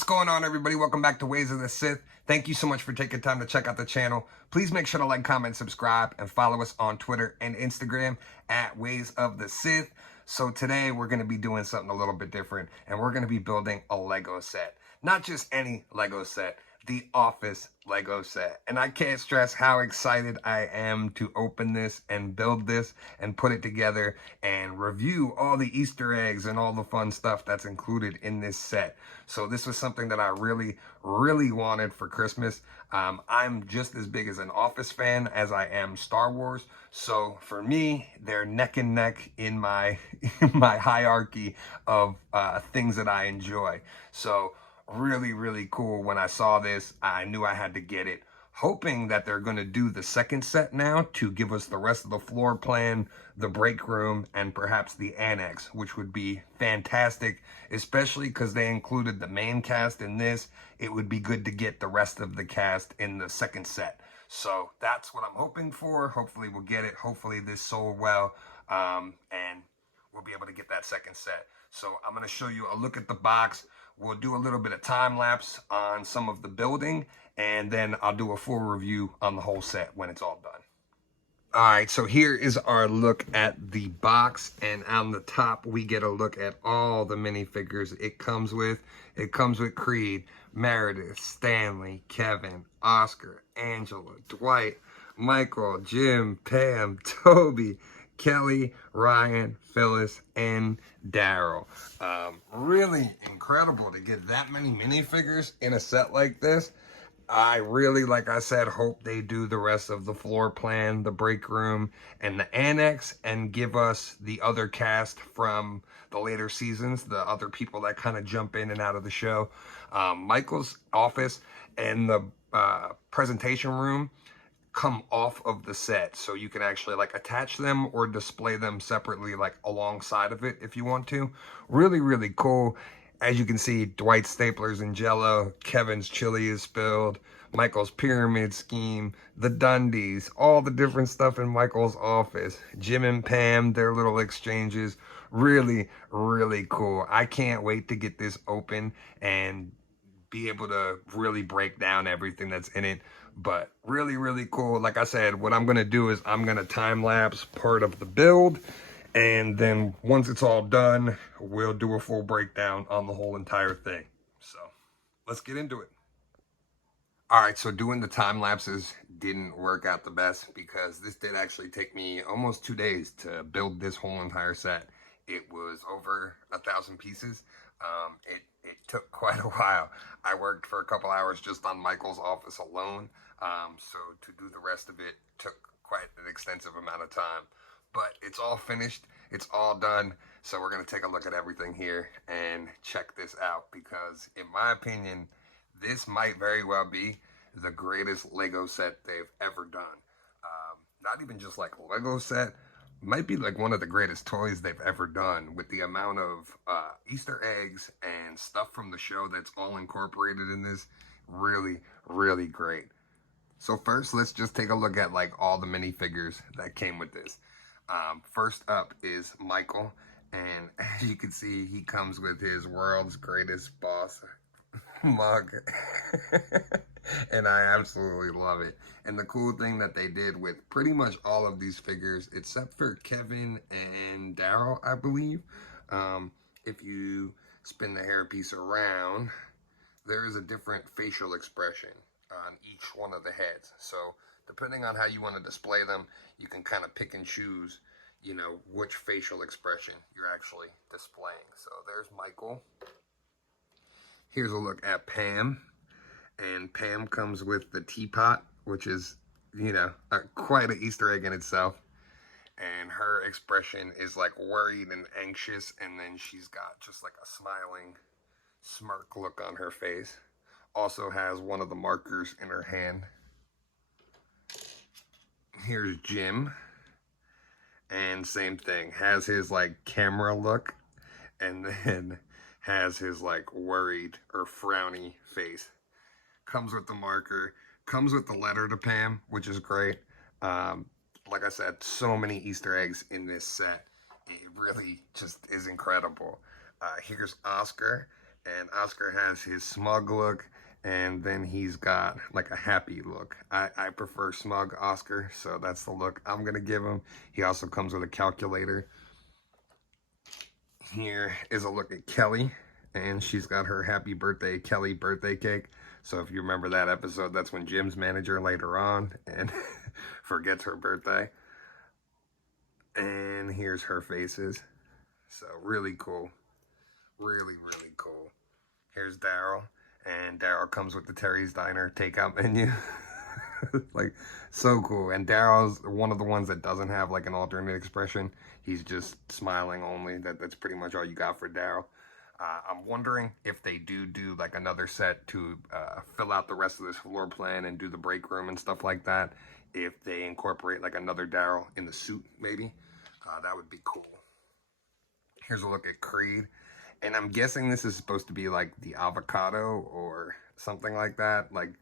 What's going on, everybody? Welcome back to Ways of the Sith. Thank you so much for taking time to check out the channel. Please make sure to like, comment, subscribe, and follow us on Twitter and Instagram at Ways of the Sith. So today we're going to be doing something a little bit different, and we're going to be building a Lego set. Not just any Lego set, the Office Lego set. And I can't stress how excited I am to open this and build this and put it together and review all the Easter eggs and all the fun stuff that's included in this set. So this was something that I really wanted for Christmas. I'm just as big as an Office fan as I am Star Wars. So for me, they're neck and neck in my my hierarchy of things that I enjoy. So really cool. When I saw this, I knew I had to get it, hoping that they're going to do the second set now to give us the rest of the floor plan, the break room, and perhaps the annex, which would be fantastic, especially because they included the main cast in this. It would be good to get the rest of the cast in the second set. So that's what I'm hoping for. Hopefully we'll get it. Hopefully this sold well, and we'll be able to get that second set. So I'm going to show you a look at the box. We'll do a little bit of time lapse on some of the building, and then I'll do a full review on the whole set when it's all done. All right, so here is our look at the box, and on the top we get a look at all the minifigures it comes with. It comes with Creed, Meredith, Stanley, Kevin, Oscar, Angela, Dwight, Michael, Jim, Pam, Toby, Kelly, Ryan, Phyllis, and Daryl. Really incredible to get that many minifigures in a set like this. I really, like I said, hope they do the rest of the floor plan, the break room, and the annex, and give us the other cast from the later seasons, the other people that kind of jump in and out of the show. Michael's office and the presentation room come off of the set, so you can actually like attach them or display them separately, like alongside of it if you want to. Really cool. As you can see, Dwight's staplers and Jello, Kevin's chili is spilled, Michael's pyramid scheme, the Dundies, all the different stuff in Michael's office, Jim and Pam, their little exchanges. Really cool. I can't wait to get this open and be able to really break down everything that's in it. But really cool. Like I said, what I'm gonna do is I'm gonna time lapse part of the build, and then once it's all done, we'll do a full breakdown on the whole entire thing. So let's get into it. All right, so doing the time lapses didn't work out the best because this did actually take me almost 2 days to build this whole entire set. It was over 1,000 pieces. It took quite a while. I worked for a couple hours just on Michael's office alone. So to do the rest of it took quite an extensive amount of time. But it's all finished. It's all done. So we're going to take a look at everything here and check this out, because in my opinion, this might very well be the greatest Lego set they've ever done. Not even just like a Lego set, might be like one of the greatest toys they've ever done, with the amount of Easter eggs and stuff from the show that's all incorporated in this. Really great. So first, let's just take a look at like all the minifigures that came with this. First up is Michael, and as you can see, he comes with his world's greatest boss mug. And I absolutely love it. And the cool thing that they did with pretty much all of these figures, except for Kevin and Daryl, I believe, if you spin the hairpiece around, there is a different facial expression on each one of the heads. So depending on how you want to display them, you can kind of pick and choose, you know, which facial expression you're actually displaying. So there's Michael. Here's a look at Pam. And Pam comes with the teapot, which is, you know, quite an Easter egg in itself. And her expression is like worried and anxious, and then she's got just like a smiling smirk look on her face. Also has one of the markers in her hand. Here's Jim. And same thing, has his like camera look, and then has his like worried or frowny face. Comes with the marker, comes with the letter to Pam, which is great. Like I said, so many Easter eggs in this set. It really just is incredible. Here's Oscar, And Oscar has his smug look, and then he's got like a happy look. I prefer smug Oscar, so that's the look I'm gonna give him. He also comes with a calculator. Here is a look at Kelly, and she's got her happy birthday Kelly birthday cake. So if you remember that episode, that's when Jim's manager later on and forgets her birthday. And here's her faces. So really cool. Really, really cool. Here's Daryl. And Daryl comes with the Terry's Diner takeout menu. Like, so cool. And Daryl's one of the ones that doesn't have like an alternate expression. He's just smiling only. That's pretty much all you got for Daryl. I'm wondering if they do like another set to fill out the rest of this floor plan and do the break room and stuff like that. If they incorporate like another Daryl in the suit, maybe. That would be cool. Here's a look at Creed. And I'm guessing this is supposed to be like the avocado or something like that. Like,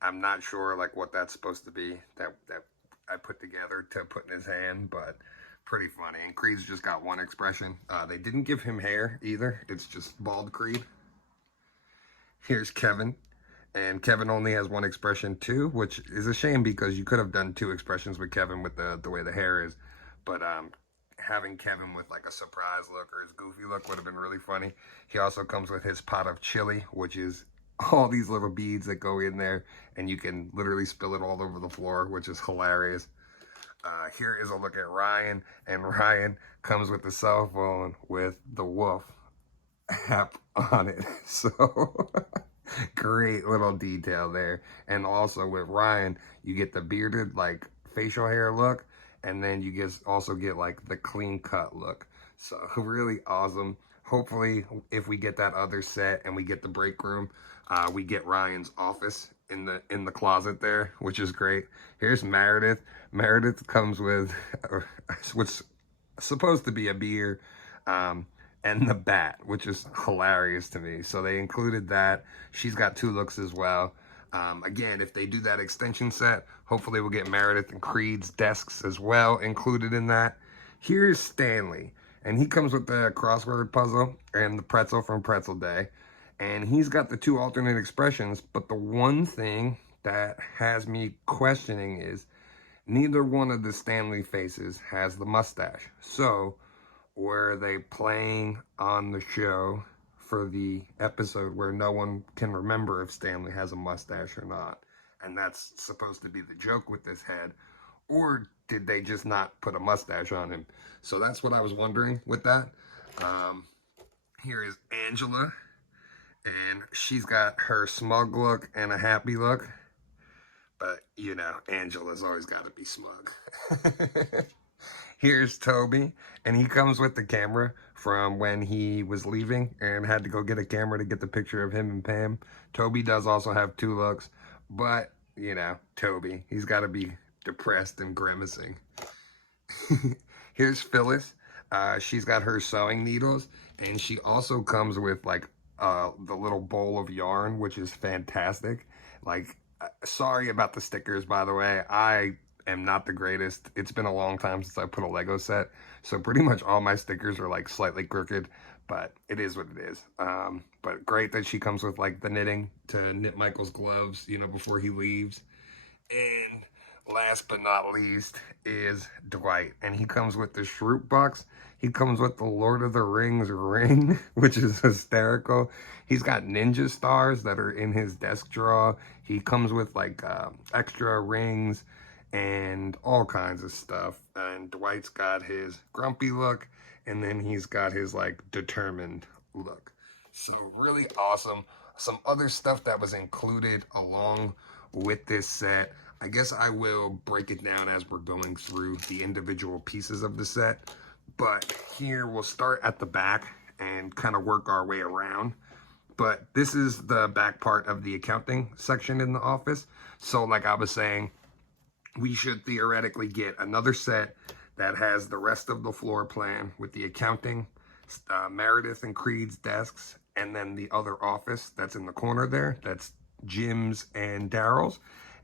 I'm not sure like what that's supposed to be that I put together to put in his hand, but pretty funny. And Creed's just got one expression. They didn't give him hair either. It's just bald Creed. Here's Kevin. And Kevin only has one expression too, which is a shame because you could have done two expressions with Kevin with the way the hair is. But having Kevin with like a surprise look or his goofy look would have been really funny. He also comes with his pot of chili, which is all these little beads that go in there, and you can literally spill it all over the floor, which is hilarious. Here is a look at Ryan, and Ryan comes with the cell phone with the wolf app on it. So great little detail there. And also with Ryan, you get the bearded like facial hair look, and then you also get like the clean cut look. So really awesome. Hopefully, if we get that other set and we get the break room, we get Ryan's office in the closet there, which is great. Here's Meredith. Meredith comes with what's supposed to be a beer and the bat, which is hilarious to me. So they included that. She's got two looks as well. Again, if they do that extension set, hopefully we'll get Meredith and Creed's desks as well included in that. Here's Stanley. And he comes with the crossword puzzle and the pretzel from Pretzel Day. And he's got the two alternate expressions. But the one thing that has me questioning is neither one of the Stanley faces has the mustache. So were they playing on the show for the episode where no one can remember if Stanley has a mustache or not? And that's supposed to be the joke with this head. Or did they just not put a mustache on him? So that's what I was wondering with that. Here is Angela. And she's got her smug look and a happy look. But, you know, Angela's always got to be smug. Here's Toby. And he comes with the camera from when he was leaving and had to go get a camera to get the picture of him and Pam. Toby does also have two looks. But, you know, Toby, he's got to be depressed and grimacing. Here's Phyllis. She's got her sewing needles, and she also comes with like the little bowl of yarn, which is fantastic. Like, sorry about the stickers, by the way. I am not the greatest. It's been a long time since I put a Lego set, so pretty much all my stickers are like slightly crooked, but it is what it is. But great that she comes with like the knitting to knit Michael's gloves, you know, before he leaves. And last but not least is Dwight, and he comes with the Shroot box. He comes with the Lord of the Rings ring, which is hysterical. He's got ninja stars that are in his desk drawer. He comes with like extra rings and all kinds of stuff. And Dwight's got his grumpy look, and then he's got his like determined look. So really awesome. Some other stuff that was included along with this set. I guess I will break it down as we're going through the individual pieces of the set. But here we'll start at the back and kind of work our way around. But this is the back part of the accounting section in the office. So like I was saying, we should theoretically get another set that has the rest of the floor plan with the accounting, Meredith and Creed's desks, and then the other office that's in the corner there. That's Jim's and Daryl's.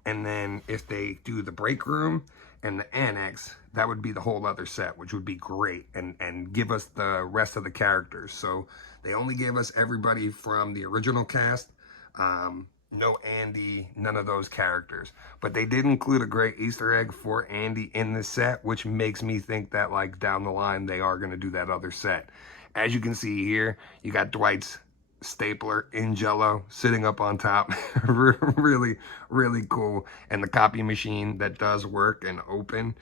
And then if they do the break room and the annex, that would be the whole other set, which would be great, and give us the rest of the characters. So they only gave us everybody from the original cast. No Andy, none of those characters. But they did include a great Easter egg for Andy in this set, which makes me think that, like, down the line, they are going to do that other set. As you can see here, you got Dwight's stapler in Jello sitting up on top. Really, really cool. And the copy machine that does work and open.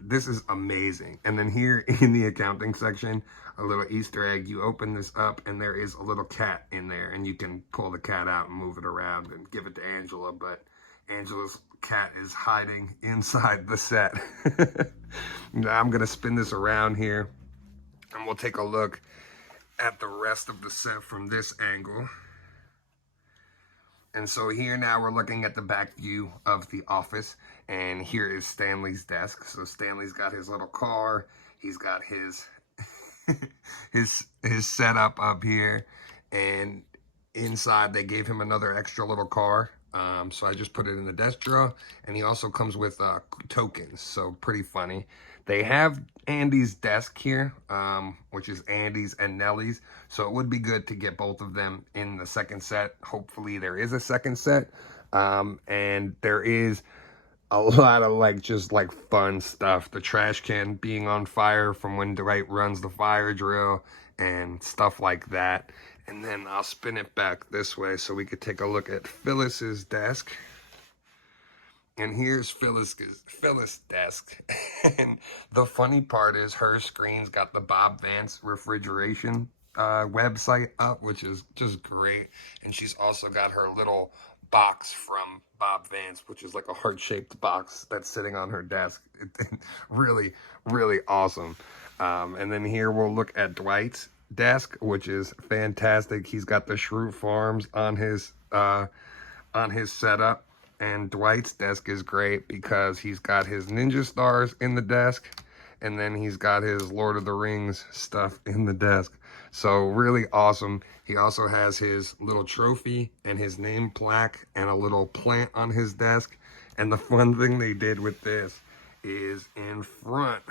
This is amazing. And then here in the accounting section, a little Easter egg. You open this up and there is a little cat in there, and you can pull the cat out and move it around and give it to Angela, but Angela's cat is hiding inside the set. Now I'm gonna spin this around here and we'll take a look at the rest of the set from this angle. And so here now we're looking at the back view of the office, and here is Stanley's desk. So Stanley's got his little car, he's got his his setup up here, and inside they gave him another extra little car. So I just put it in the desk drawer, and he also comes with tokens, so pretty funny. They have Andy's desk here, which is Andy's and Nellie's, so it would be good to get both of them in the second set. Hopefully there is a second set, and there is a lot of just fun stuff. The trash can being on fire from when Dwight runs the fire drill and stuff like that. And then I'll spin it back this way so we could take a look at Phyllis's desk. And here's Phyllis' desk. And the funny part is her screen's got the Bob Vance refrigeration website up, which is just great. And she's also got her little box from Bob Vance, which is like a heart-shaped box that's sitting on her desk. Really, really awesome. And then here we'll look at Dwight's desk, which is fantastic. He's got the Shrew Farms on his setup. And Dwight's desk is great because he's got his ninja stars in the desk, and then he's got his Lord of the Rings stuff in the desk. So really awesome. He also has his little trophy and his name plaque and a little plant on his desk. And the fun thing they did with this is in front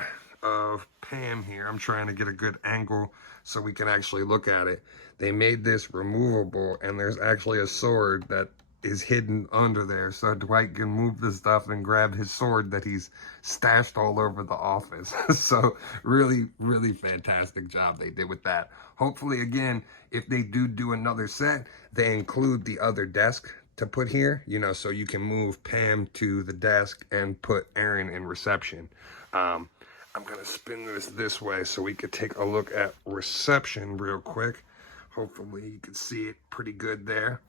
of Pam here, I'm trying to get a good angle so we can actually look at it. They made this removable, and there's actually a sword that is hidden under there, so Dwight can move the stuff and grab his sword that he's stashed all over the office. So really, really fantastic job they did with that. Hopefully, again, if they do another set, they include the other desk to put here, so you can move Pam to the desk and put Aaron in reception. I'm gonna spin this way so we could take a look at reception real quick. Hopefully you can see it pretty good there.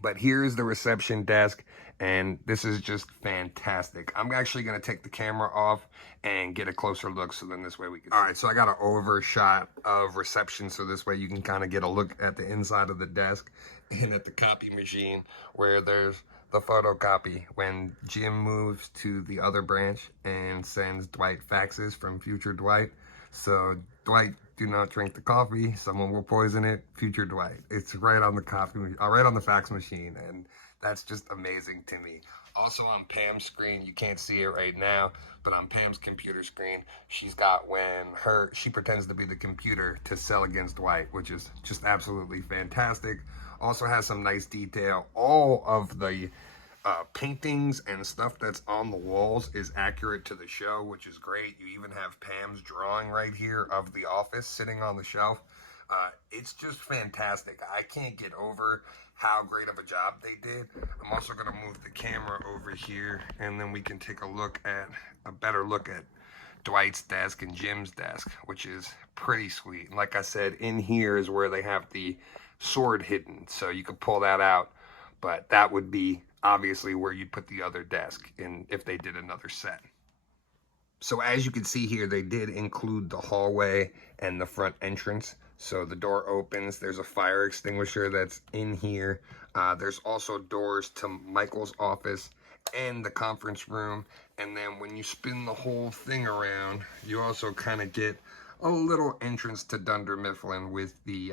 But here's the reception desk, and this is just fantastic. I'm actually going to take the camera off and get a closer look, so then this way we can see. All right, so I got an overshot of reception, so this way you can kind of get a look at the inside of the desk and at the copy machine where there's the photocopy when Jim moves to the other branch and sends Dwight faxes from future Dwight. So Dwight, do not drink the coffee. Someone will poison it. Future Dwight. It's right on the right on the fax machine, and that's just amazing to me. Also on Pam's screen, you can't see it right now, but on Pam's computer screen, she's got when she pretends to be the computer to sell against Dwight, which is just absolutely fantastic. Also has some nice detail. All of the paintings and stuff that's on the walls is accurate to the show, which is great. You even have Pam's drawing right here of the office sitting on the shelf. It's just fantastic. I can't get over how great of a job they did. I'm also going to move the camera over here, and then we can take a better look at Dwight's desk and Jim's desk, which is pretty sweet. Like I said, in here is where they have the sword hidden, so you could pull that out, but that would be obviously where you'd put the other desk in if they did another set. So as you can see here, they did include the hallway and the front entrance. So the door opens, there's a fire extinguisher that's in here. There's also doors to Michael's office and the conference room. And then when you spin the whole thing around, you also kind of get a little entrance to Dunder Mifflin with the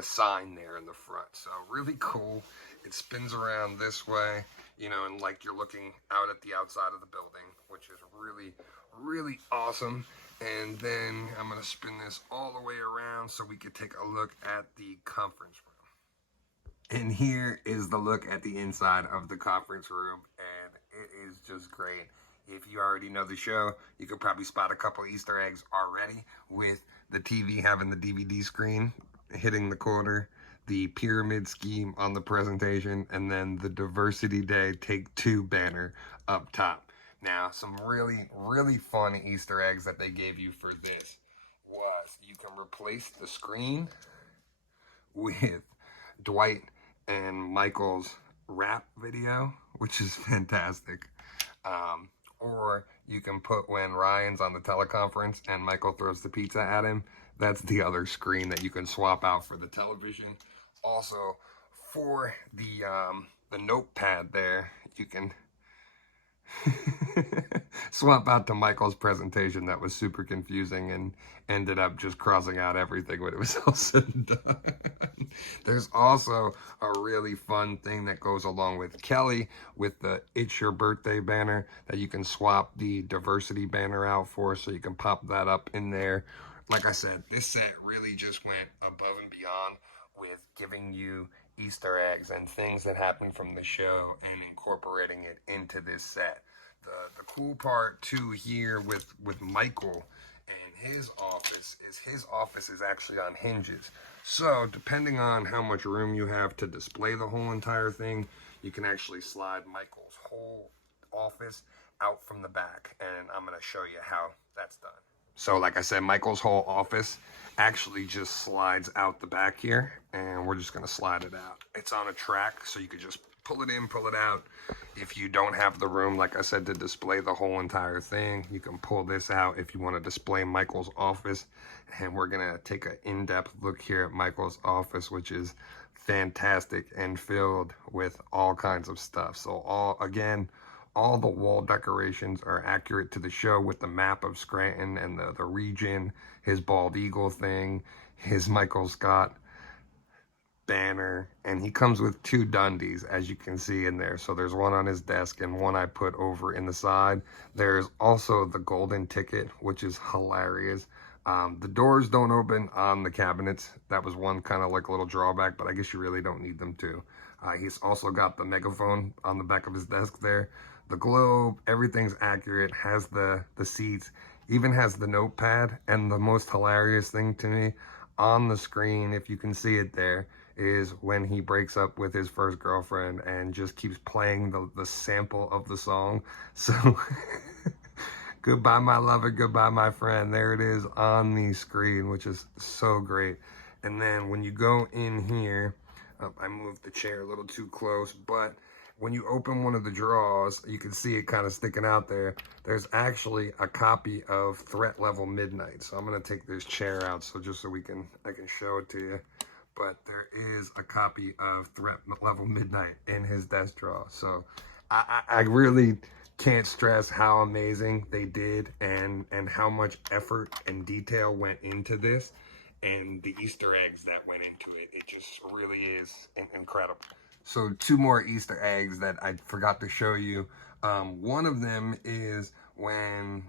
sign there in the front. So really cool. It spins around this way. you know, and like you're looking out at the outside of the building, which is really, really awesome. And then I'm going to spin this all the way around so we could take a look at the conference room. And here is the look at the inside of the conference room, and it is just great. If you already know the show, you could probably spot a couple Easter eggs already with the TV having the DVD screen hitting the corner, the pyramid scheme on the presentation, and then the Diversity Day Take Two banner up top. Now, some really, really fun Easter eggs that they gave you for this was you can replace the screen with Dwight and Michael's rap video, which is fantastic. Or you can put when Ryan's on the teleconference and Michael throws the pizza at him. That's the other screen that you can swap out for the television. Also, for the notepad there, you can swap out to Michael's presentation that was super confusing and ended up just crossing out everything when it was all said and done. There's also a really fun thing that goes along with Kelly with the It's Your Birthday banner that you can swap the diversity banner out for, so you can pop that up in there. Like I said, this set really just went above and beyond with giving you Easter eggs and things that happened from the show and incorporating it into this set. The cool part too here with Michael and his office is actually on hinges. So depending on how much room you have to display the whole entire thing, you can actually slide Michael's whole office out from the back, and I'm going to show you how that's done. So like I said, Michael's whole office actually just slides out the back here, and we're just going to slide it out. It's on a track, so you could just pull it in, pull it out. If you don't have the room, like I said, to display the whole entire thing, you can pull this out if you want to display Michael's office. And we're going to take an in-depth look here at Michael's office, which is fantastic and filled with all kinds of stuff. So all the wall decorations are accurate to the show with the map of Scranton and the region, his bald eagle thing, his Michael Scott banner, and he comes with two Dundies, as you can see in there. So there's one on his desk and one I put over in the side. There's also the golden ticket, which is hilarious. The doors don't open on the cabinets. That was one kind of like a little drawback, but I guess you really don't need them to. He's also got the megaphone on the back of his desk there. The globe, everything's accurate, has the seats, even has the notepad. And the most hilarious thing to me, on the screen, if you can see it there, is when he breaks up with his first girlfriend and just keeps playing the sample of the song. So goodbye my lover, goodbye my friend, there it is on the screen, which is so great. And then when you go in here, I moved the chair a little too close, but when you open one of the drawers, you can see it kind of sticking out there. There's actually a copy of Threat Level Midnight. So I'm going to take this chair out so I can show it to you. But there is a copy of Threat Level Midnight in his desk drawer. So I really can't stress how amazing they did and how much effort and detail went into this, and the Easter eggs that went into it. It just really is incredible. So two more Easter eggs that I forgot to show you. One of them is when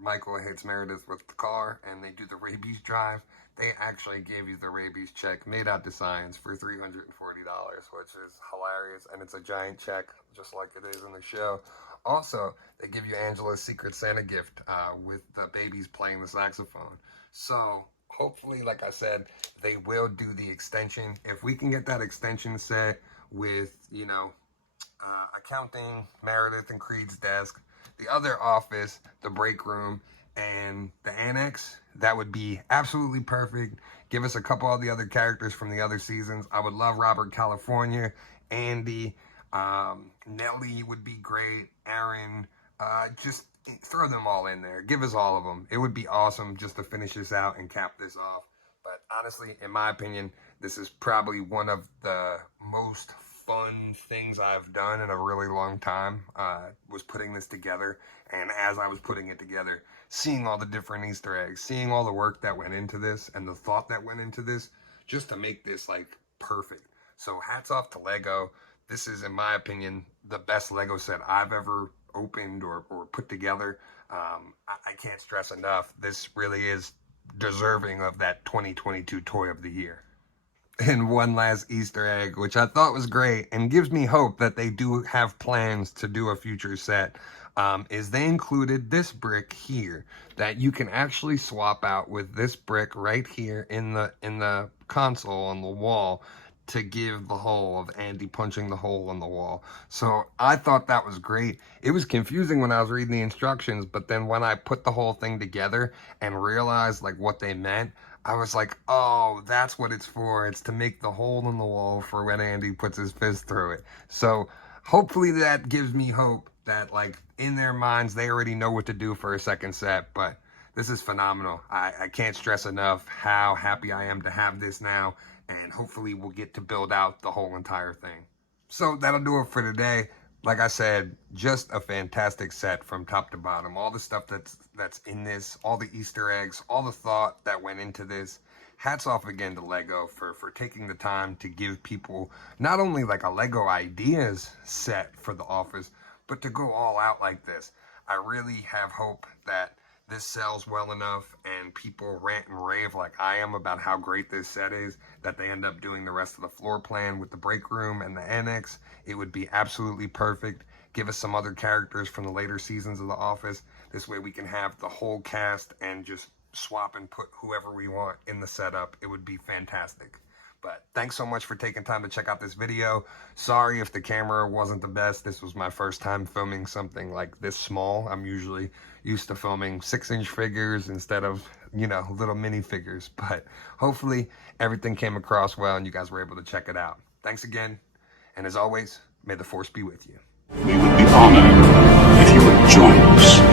Michael hits Meredith with the car and they do the rabies drive. They actually gave you the rabies check made out to science for $340, which is hilarious. And it's a giant check, just like it is in the show. Also, they give you Angela's Secret Santa gift with the babies playing the saxophone. So hopefully, like I said, they will do the extension. If we can get that extension set with, accounting, Meredith and Creed's desk, the other office, the break room, and the annex, that would be absolutely perfect. Give us a couple of the other characters from the other seasons. I would love Robert California, Andy, Nellie would be great, Aaron, just throw them all in there. Give us all of them. It would be awesome just to finish this out and cap this off. But honestly, in my opinion, this is probably one of the most fun things I've done in a really long time, was putting this together. And as I was putting it together, seeing all the different Easter eggs, seeing all the work that went into this and the thought that went into this, just to make this like perfect. So hats off to Lego. This is, in my opinion, the best Lego set I've ever opened or put together. I can't stress enough, this really is deserving of that 2022 Toy of the Year. And one last Easter egg, which I thought was great and gives me hope that they do have plans to do a future set, is they included this brick here that you can actually swap out with this brick right here in the console on the wall to give the hole of Andy punching the hole in the wall. So I thought that was great. It was confusing when I was reading the instructions, but then when I put the whole thing together and realized like what they meant, I was like, oh, that's what it's for. It's to make the hole in the wall for when Andy puts his fist through it. So hopefully that gives me hope that like in their minds, they already know what to do for a second set, but this is phenomenal. I can't stress enough how happy I am to have this now, and hopefully we'll get to build out the whole entire thing. So that'll do it for today. Like I said, just a fantastic set from top to bottom. All the stuff that's in this, all the Easter eggs, all the thought that went into this. Hats off again to Lego for taking the time to give people not only like a Lego ideas set for the office, but to go all out like this. I really have hope that this sells well enough and people rant and rave like I am about how great this set is, that they end up doing the rest of the floor plan with the break room and the annex. It would be absolutely perfect. Give us some other characters from the later seasons of The Office. This way we can have the whole cast and just swap and put whoever we want in the setup. It would be fantastic. But thanks so much for taking time to check out this video. Sorry if the camera wasn't the best. This was my first time filming something like this small. I'm usually used to filming 6-inch figures instead of, you know, little mini figures. But hopefully everything came across well and you guys were able to check it out. Thanks again. And as always, may the force be with you. We would be honored if you would join us.